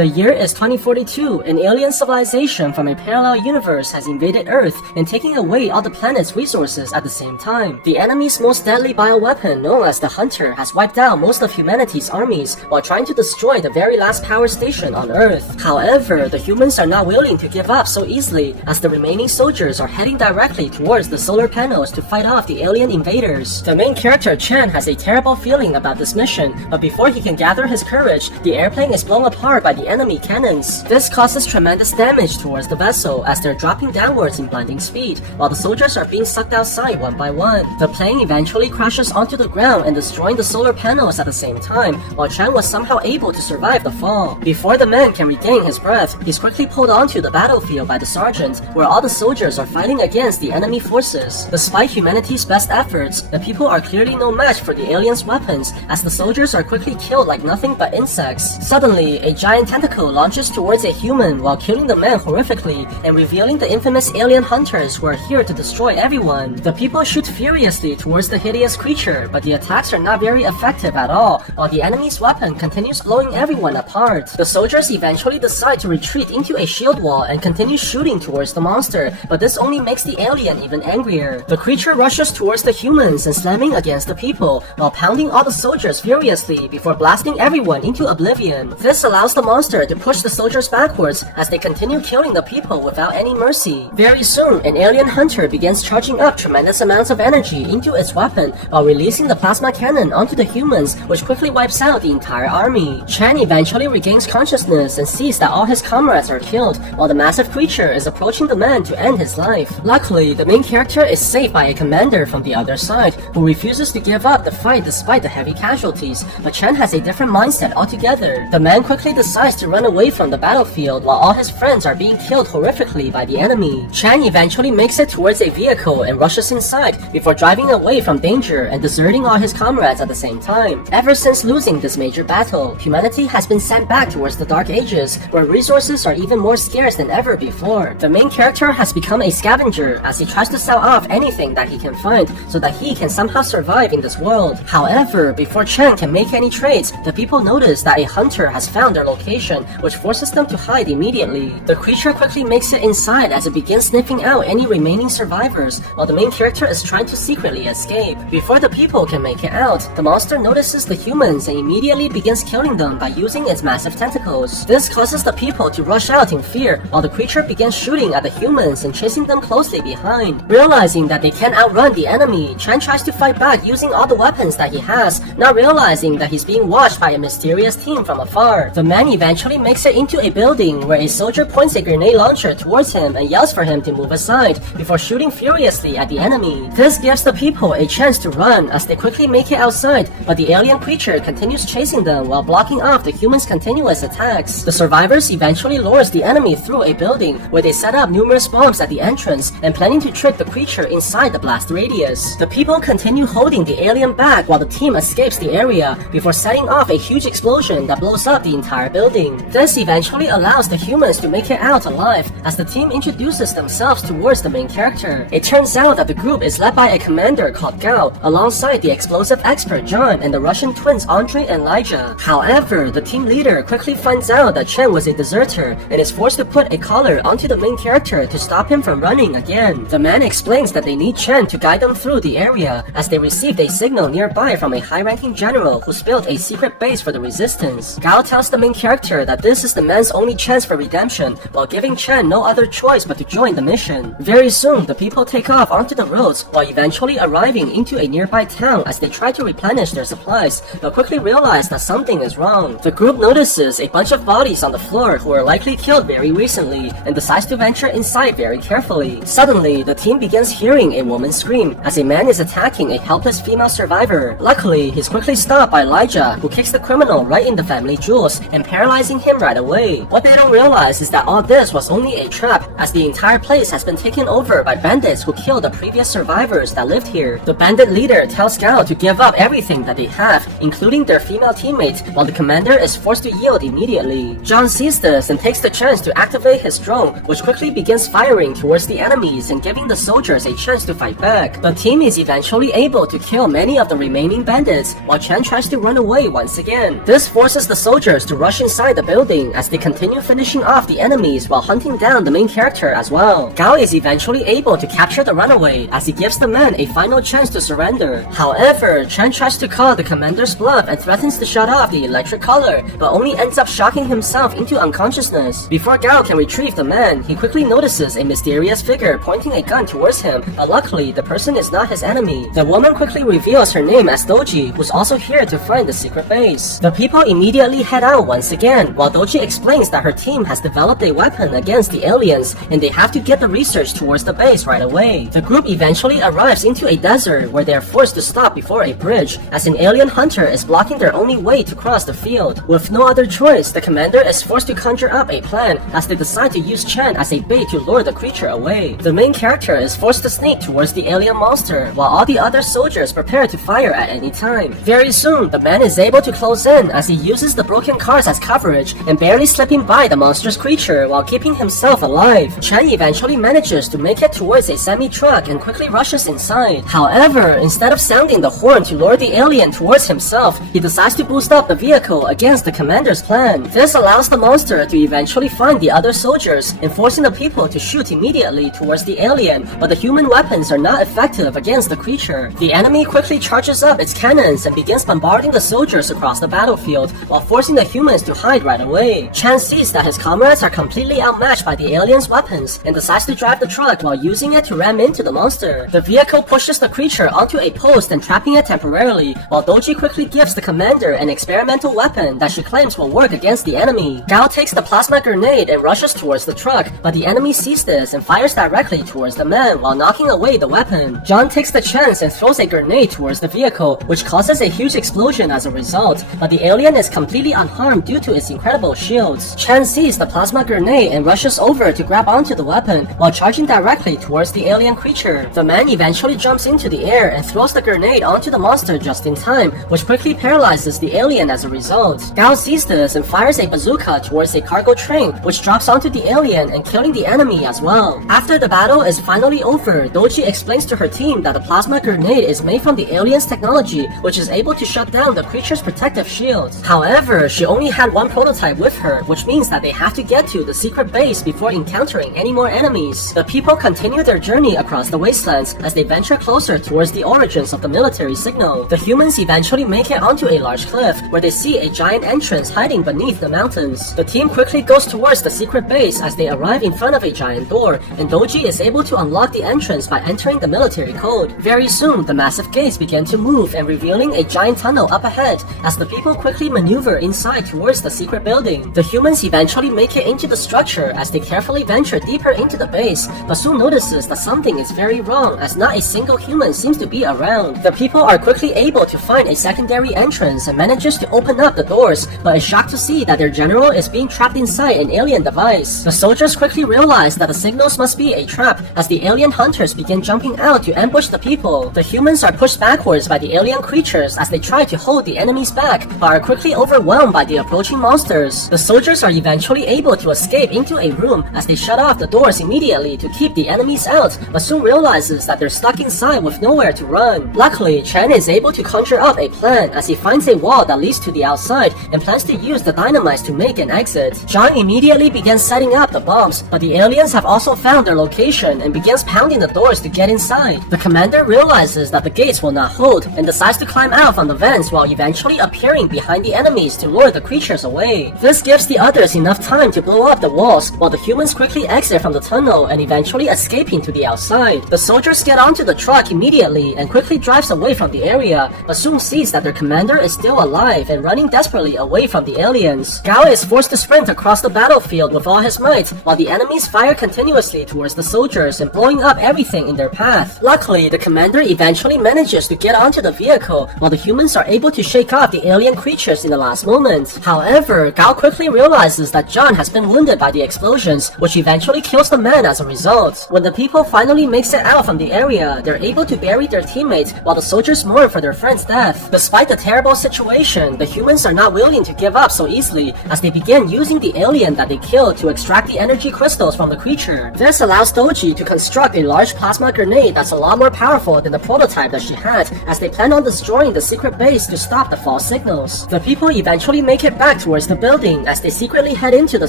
The year is 2042. An alien civilization from a parallel universe has invaded Earth and taking away all the planet's resources at the same time. The enemy's most deadly bioweapon, known as the Hunter, has wiped out most of humanity's armies while trying to destroy the very last power station on Earth. However, the humans are not willing to give up so easily, as the remaining soldiers are heading directly towards the solar panels to fight off the alien invaders. The main character, Chan, has a terrible feeling about this mission, but before he can gather his courage, the airplane is blown apart by the enemy cannons. This causes tremendous damage towards the vessel as they're dropping downwards in blinding speed, while the soldiers are being sucked outside one by one. The plane eventually crashes onto the ground and destroying the solar panels at the same time, while Chan was somehow able to survive the fall. Before the man can regain his breath, he's quickly pulled onto the battlefield by the sergeant, where all the soldiers are fighting against the enemy forces. Despite humanity's best efforts, the people are clearly no match for the aliens' weapons, as the soldiers are quickly killed like nothing but insects. Suddenly, a giant tentacle launches towards a human while killing the man horrifically and revealing the infamous alien hunters who are here to destroy everyone. The people shoot furiously towards the hideous creature, but the attacks are not very effective at all, while the enemy's weapon continues blowing everyone apart. The soldiers eventually decide to retreat into a shield wall and continue shooting towards the monster, but this only makes the alien even angrier. The creature rushes towards the humans and slamming against the people, while pounding all the soldiers furiously before blasting everyone into oblivion. This allows the monster to push the soldiers backwards as they continue killing the people without any mercy. Very soon, an alien hunter begins charging up tremendous amounts of energy into its weapon while releasing the plasma cannon onto the humans, which quickly wipes out the entire army. Chan eventually regains consciousness and sees that all his comrades are killed, while the massive creature is approaching the man to end his life. Luckily, the main character is saved by a commander from the other side, who refuses to give up the fight despite the heavy casualties, but Chan has a different mindset altogether. The man quickly decides to run away from the battlefield while all his friends are being killed horrifically by the enemy. Chan eventually makes it towards a vehicle and rushes inside before driving away from danger and deserting all his comrades at the same time. Ever since losing this major battle, humanity has been sent back towards the Dark Ages, where resources are even more scarce than ever before. The main character has become a scavenger as he tries to sell off anything that he can find so that he can somehow survive in this world. However, before Chan can make any trades, the people notice that a hunter has found their location, which forces them to hide immediately. The creature quickly makes it inside as it begins sniffing out any remaining survivors, while the main character is trying to secretly escape. Before the people can make it out, the monster notices the humans and immediately begins killing them by using its massive tentacles. This causes the people to rush out in fear, while the creature begins shooting at the humans and chasing them closely behind. Realizing that they can't outrun the enemy, Chan tries to fight back using all the weapons that he has, not realizing that he's being watched by a mysterious team from afar. The man eventually makes it into a building where a soldier points a grenade launcher towards him and yells for him to move aside before shooting furiously at the enemy. This gives the people a chance to run as they quickly make it outside, but the alien creature continues chasing them while blocking off the humans' continuous attacks. The survivors eventually lures the enemy through a building where they set up numerous bombs at the entrance and planning to trick the creature inside the blast radius. The people continue holding the alien back while the team escapes the area before setting off a huge explosion that blows up the entire building. This eventually allows the humans to make it out alive as the team introduces themselves towards the main character. It turns out that the group is led by a commander called Gao, alongside the explosive expert John and the Russian twins Andre and Elijah. However, the team leader quickly finds out that Chen was a deserter and is forced to put a collar onto the main character to stop him from running again. The man explains that they need Chen to guide them through the area as they received a signal nearby from a high-ranking general who's built a secret base for the resistance. Gao tells the main character that this is the man's only chance for redemption, while giving Chen no other choice but to join the mission. Very soon, the people take off onto the roads while eventually arriving into a nearby town as they try to replenish their supplies, but quickly realize that something is wrong. The group notices a bunch of bodies on the floor who were likely killed very recently and decides to venture inside very carefully. Suddenly, the team begins hearing a woman scream as a man is attacking a helpless female survivor. Luckily, he's quickly stopped by Elijah, who kicks the criminal right in the family jewels and paralyzing him right away. What they don't realize is that all this was only a trap, as the entire place has been taken over by bandits who killed the previous survivors that lived here. The bandit leader tells Gao to give up everything that they have, including their female teammates, while the commander is forced to yield immediately. John sees this and takes the chance to activate his drone, which quickly begins firing towards the enemies and giving the soldiers a chance to fight back. The team is eventually able to kill many of the remaining bandits, while Chen tries to run away once again. This forces the soldiers to rush inside inside the building as they continue finishing off the enemies while hunting down the main character as well. Gao is eventually able to capture the runaway as he gives the man a final chance to surrender. However, Chen tries to call the commander's bluff and threatens to shut off the electric collar, but only ends up shocking himself into unconsciousness. Before Gao can retrieve the man, he quickly notices a mysterious figure pointing a gun towards him, but luckily the person is not his enemy. The woman quickly reveals her name as Doji, who's also here to find the secret base. The people immediately head out once again, while Doji explains that her team has developed a weapon against the aliens and they have to get the research towards the base right away. The group eventually arrives into a desert where they are forced to stop before a bridge as an alien hunter is blocking their only way to cross the field. With no other choice, the commander is forced to conjure up a plan as they decide to use Chen as a bait to lure the creature away. The main character is forced to sneak towards the alien monster while all the other soldiers prepare to fire at any time. Very soon, the man is able to close in as he uses the broken cars as coverage and barely slipping by the monstrous creature while keeping himself alive. Chen eventually manages to make it towards a semi-truck and quickly rushes inside. However, instead of sounding the horn to lure the alien towards himself, he decides to boost up the vehicle against the commander's plan. This allows the monster to eventually find the other soldiers and forcing the people to shoot immediately towards the alien, but the human weapons are not effective against the creature. The enemy quickly charges up its cannons and begins bombarding the soldiers across the battlefield while forcing the humans to hide right away. Chen sees that his comrades are completely outmatched by the alien's weapons and decides to drive the truck while using it to ram into the monster. The vehicle pushes the creature onto a post and trapping it temporarily, while Doji quickly gives the commander an experimental weapon that she claims will work against the enemy. Gao takes the plasma grenade and rushes towards the truck, but the enemy sees this and fires directly towards the man while knocking away the weapon. John takes the chance and throws a grenade towards the vehicle, which causes a huge explosion as a result, but the alien is completely unharmed due to its incredible shields. Chen sees the plasma grenade and rushes over to grab onto the weapon while charging directly towards the alien creature. The man eventually jumps into the air and throws the grenade onto the monster just in time, which quickly paralyzes the alien as a result. Gao sees this and fires a bazooka towards a cargo train, which drops onto the alien and killing the enemy as well. After the battle is finally over, Doji explains to her team that the plasma grenade is made from the alien's technology, which is able to shut down the creature's protective shields. However, she only had one prototype with her, which means that they have to get to the secret base before encountering any more enemies. The people continue their journey across the wastelands as they venture closer towards the origins of the military signal. The humans eventually make it onto a large cliff where they see a giant entrance hiding beneath the mountains. The team quickly goes towards the secret base as they arrive in front of a giant door, and Doji is able to unlock the entrance by entering the military code. Very soon, the massive gates begin to move and revealing a giant tunnel up ahead as the people quickly maneuver inside towards the secret building. The humans eventually make it into the structure as they carefully venture deeper into the base, but soon notices that something is very wrong as not a single human seems to be around. The people are quickly able to find a secondary entrance and manages to open up the doors, but is shocked to see that their general is being trapped inside an alien device. The soldiers quickly realize that the signals must be a trap as the alien hunters begin jumping out to ambush the people. The humans are pushed backwards by the alien creatures as they try to hold the enemies back, but are quickly overwhelmed by the approaching monsters. The soldiers are eventually able to escape into a room as they shut off the doors immediately to keep the enemies out, but soon realizes that they're stuck inside with nowhere to run. Luckily, Chen is able to conjure up a plan as he finds a wall that leads to the outside and plans to use the dynamite to make an exit. John immediately begins setting up the bombs, but the aliens have also found their location and begins pounding the doors to get inside. The commander realizes that the gates will not hold and decides to climb out from the vents while eventually appearing behind the enemies to lure the creatures away. This gives the others enough time to blow up the walls while the humans quickly exit from the tunnel and eventually escaping to the outside. The soldiers get onto the truck immediately and quickly drives away from the area, but soon sees that their commander is still alive and running desperately away from the aliens. Gao is forced to sprint across the battlefield with all his might while the enemies fire continuously towards the soldiers and blowing up everything in their path. Luckily, the commander eventually manages to get onto the vehicle while the humans are able to shake off the alien creatures in the last moment. However, Gao quickly realizes that John has been wounded by the explosions, which eventually kills the man as a result. When the people finally makes it out from the area, they're able to bury their teammate while the soldiers mourn for their friend's death. Despite the terrible situation, the humans are not willing to give up so easily as they begin using the alien that they killed to extract the energy crystals from the creature. This allows Doji to construct a large plasma grenade that's a lot more powerful than the prototype that she had, as they plan on destroying the secret base to stop the false signals. The people eventually make it back to towards the building as they secretly head into the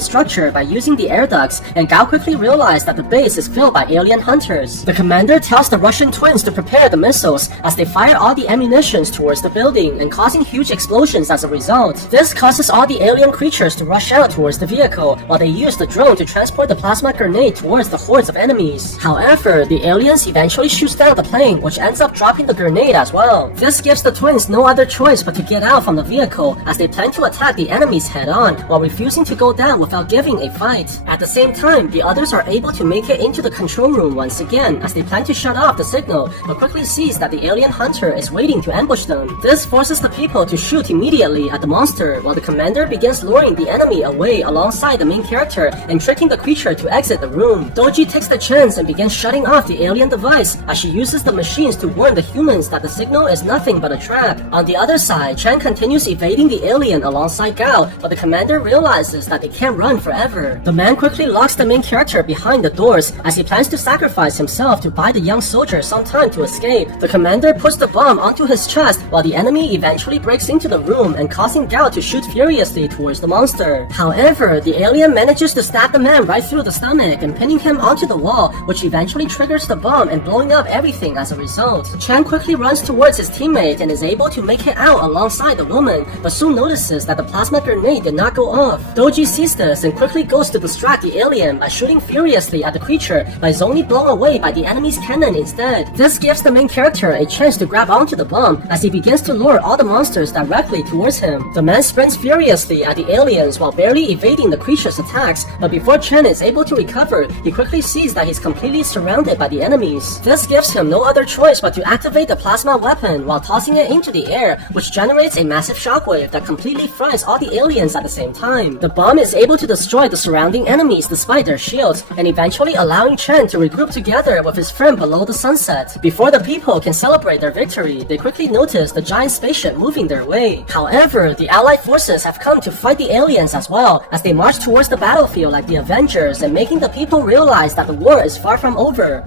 structure by using the air ducts, and Gao quickly realizes that the base is filled by alien hunters. The commander tells the Russian twins to prepare the missiles as they fire all the ammunitions towards the building and causing huge explosions as a result. This causes all the alien creatures to rush out towards the vehicle while they use the drone to transport the plasma grenade towards the hordes of enemies. However, the aliens eventually shoot down the plane, which ends up dropping the grenade as well. This gives the twins no other choice but to get out from the vehicle as they plan to attack the enemies head-on while refusing to go down without giving a fight. At the same time, the others are able to make it into the control room once again as they plan to shut off the signal, but quickly sees that the alien hunter is waiting to ambush them. This forces the people to shoot immediately at the monster while the commander begins luring the enemy away alongside the main character and tricking the creature to exit the room. Doji takes the chance and begins shutting off the alien device as she uses the machines to warn the humans that the signal is nothing but a trap. On the other side, Chen continues evading the alien alongside Gao, but the commander realizes that they can't run forever. The man quickly locks the main character behind the doors as he plans to sacrifice himself to buy the young soldier some time to escape. The commander puts the bomb onto his chest while the enemy eventually breaks into the room and causing Gao to shoot furiously towards the monster. However, the alien manages to stab the man right through the stomach and pinning him onto the wall, which eventually triggers the bomb and blowing up everything as a result. Chen quickly runs towards his teammate and is able to make it out alongside the woman, but soon notices that the plasma grenade did not go off. Doji sees this and quickly goes to distract the alien by shooting furiously at the creature, but is only blown away by the enemy's cannon instead. This gives the main character a chance to grab onto the bomb as he begins to lure all the monsters directly towards him. The man sprints furiously at the aliens while barely evading the creature's attacks, but before Chen is able to recover, he quickly sees that he's completely surrounded by the enemies. This gives him no other choice but to activate the plasma weapon while tossing it into the air, which generates a massive shockwave that completely fries all the aliens at the same time. The bomb is able to destroy the surrounding enemies despite their shields, and eventually allowing Chen to regroup together with his friend below the sunset. Before the people can celebrate their victory, they quickly notice the giant spaceship moving their way. However, the allied forces have come to fight the aliens as well, as they march towards the battlefield like the Avengers and making the people realize that the war is far from over.